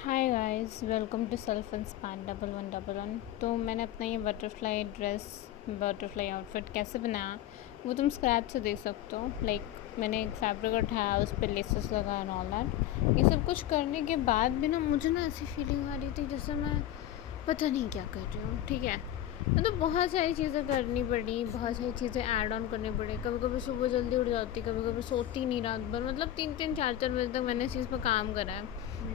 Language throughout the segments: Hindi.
Hi guys, welcome to self inspire 1111। तो मैंने अपना ये बटरफ्लाई आउटफिट कैसे बनाया वो तुम स्क्रैच से देख सकते हो। मैंने एक फैब्रिक उठाया, उस पर लेसेस लगाया एंड ऑल दैट। ये सब कुछ करने के बाद भी ना मुझे ना ऐसी फीलिंग आ रही थी जैसे मैं पता नहीं क्या कर रही हूँ। ठीक है, मतलब बहुत सारी चीज़ें करनी पड़ी, बहुत सारी चीज़ें ऐड ऑन करनी पड़ी। कभी कभी सुबह जल्दी उठ जाती, कभी कभी सोती नहीं रात भर, मतलब 3-3 4-4 बजे तक मैंने इस चीज़ पर काम करा है।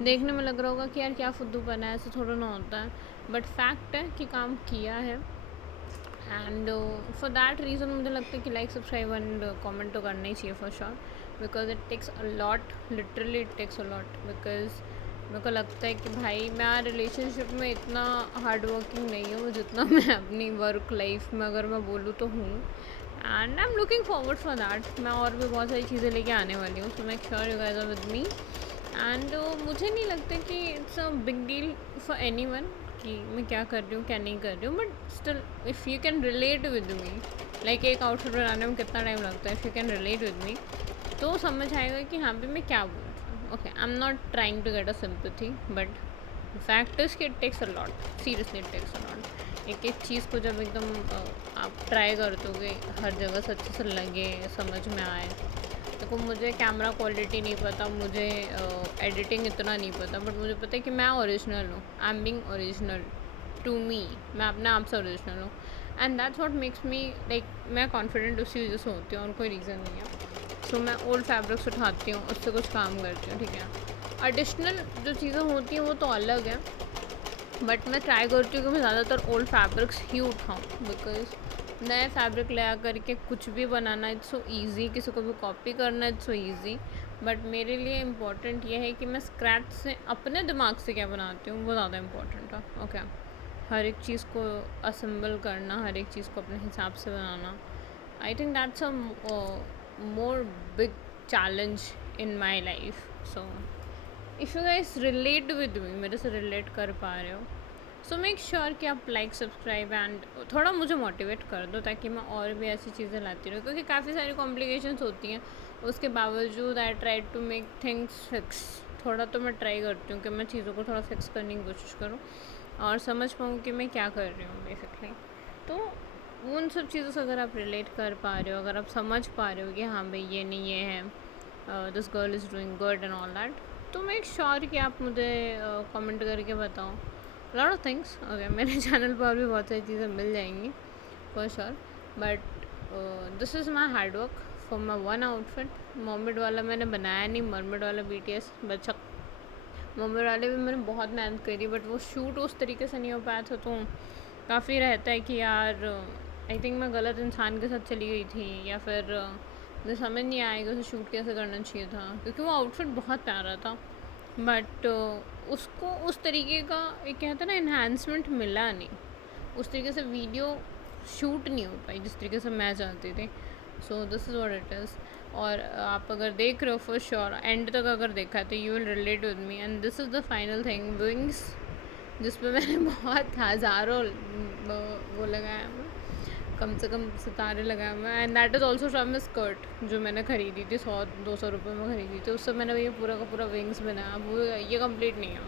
देखने में लग रहा होगा कि यार क्या फुद्दूपना है, ऐसे थोड़ा ना होता है, बट फैक्ट है कि काम किया है। एंड फॉर दैट रीज़न मुझे लगता है कि लाइक सब्सक्राइब एंड कमेंट तो करना ही चाहिए for sure, because it takes a lot, literally it takes a lot. Because मेरे को लगता है कि भाई मैं रिलेशनशिप में इतना हार्ड वर्किंग नहीं हूँ जितना मैं अपनी वर्क लाइफ में अगर मैं बोलूँ तो हूँ। And I am looking forward for that. मैं और भी बहुत सारी चीज़ें लेके आने वाली हूँ, so make sure you guys are with me. And मुझे नहीं लगता कि it's a big deal for anyone कि मैं क्या कर रही हूँ क्या नहीं कर रही हूँ, but still if you can relate with me, like एक आउटफिट बनाने में कितना टाइम लगता है, if you can relate with मी तो समझ आएगा कि हाँ भी मैं क्या बोल रही हूँ। Okay, I am not trying to get a sympathy, but fact is कि it takes a lot, seriously it takes a lot. एक एक चीज़ को जब एकदम आप ट्राई कर दोगे, हर जगह से अच्छे से लगे, समझ में आए। देखो मुझे कैमरा क्वालिटी नहीं पता, मुझे एडिटिंग इतना नहीं पता, बट मुझे पता है कि मैं ओरिजिनल हूँ। I am being original to me, मैं अपने आप से ओरिजिनल हूँ। And that's what makes me like, मैं कॉन्फिडेंट उसी वजह से होती हूँ और कोई रीज़न नहीं है। सो मैं ओल्ड फैब्रिक्स उठाती हूँ, उससे कुछ काम करती हूँ, ठीक है। एडिशनल जो चीज़ें होती हैं वो तो अलग है, बट मैं ट्राई करती हूँ कि मैं ज़्यादातर ओल्ड फैब्रिक्स ही उठाऊँ, बिकॉज नए फैब्रिक ले आ करके कुछ भी बनाना इट्स सो ईज़ी, किसी को भी कॉपी करना इट्स सो ईज़ी। बट मेरे लिए इम्पॉर्टेंट ये है कि मैं स्क्रैच से अपने दिमाग से क्या बनाती हूँ वो ज़्यादा इम्पॉर्टेंट है। ओके, हर एक चीज़ को असेंबल करना, हर एक चीज़ को अपने हिसाब से बनाना, I think that's a more big challenge in my life. So if you guys relate with me, मेरे से रिलेट कर पा रहे हो, सो मेक श्योर कि आप लाइक सब्सक्राइब एंड थोड़ा मुझे मोटिवेट कर दो ताकि मैं और भी ऐसी चीज़ें लाती रहूँ, क्योंकि काफ़ी सारी कॉम्प्लिकेशंस होती हैं। उसके बावजूद I try to make things fix. थोड़ा तो मैं ट्राई करती हूँ कि मैं चीज़ों को थोड़ा फिक्स करने की कोशिश करूँ और समझ पाऊँ कि मैं क्या कर रही हूँ बेसिकली। तो उन सब चीज़ों से अगर आप रिलेट कर पा रहे हो, अगर आप समझ पा रहे हो कि हाँ भाई ये नहीं ये है, this girl is doing good and all that, तो मेक श्योर कि आप मुझे कमेंट करके बताओ लॉट ऑफ थिंग्स। ओके, मेरे चैनल पर भी बहुत सारी चीज़ें मिल जाएंगी for sure, but this is my hard work for my one outfit. Mom made वाला मैंने बनाया नहीं, मरमेड वाला BTS बचक, मॉमेड वाले भी मैंने बहुत मेहनत करी, बट वो शूट उस तरीके से नहीं हो पाया था। तो काफ़ी रहता है कि यार आई थिंक मैं गलत इंसान के साथ चली गई थी, या फिर मुझे समझ नहीं आएगा उसे शूट कैसे करना चाहिए था, क्योंकि वो आउटफिट बहुत प्यारा था, बट उसको उस तरीके का एक कहते हैं ना इन्हांसमेंट मिला नहीं, उस तरीके से वीडियो शूट नहीं हो पाई जिस तरीके से मैं चाहती थी। So this is what it is. और आप अगर देख रहे हो फॉर श्योर एंड तक अगर देखा है तो you will relate with me, and this is the final thing, wings, जिस पे मैंने बहुत हज़ारों वो लगाया मैं, कम से कम सितारे लगाए हुए हैं। And that is also from skirt जो मैंने ख़रीदी थी, 100-200 रुपये में ख़रीदी थी, उससे मैंने ये पूरा का पूरा विंग्स बनाया। वो ये कंप्लीट नहीं है।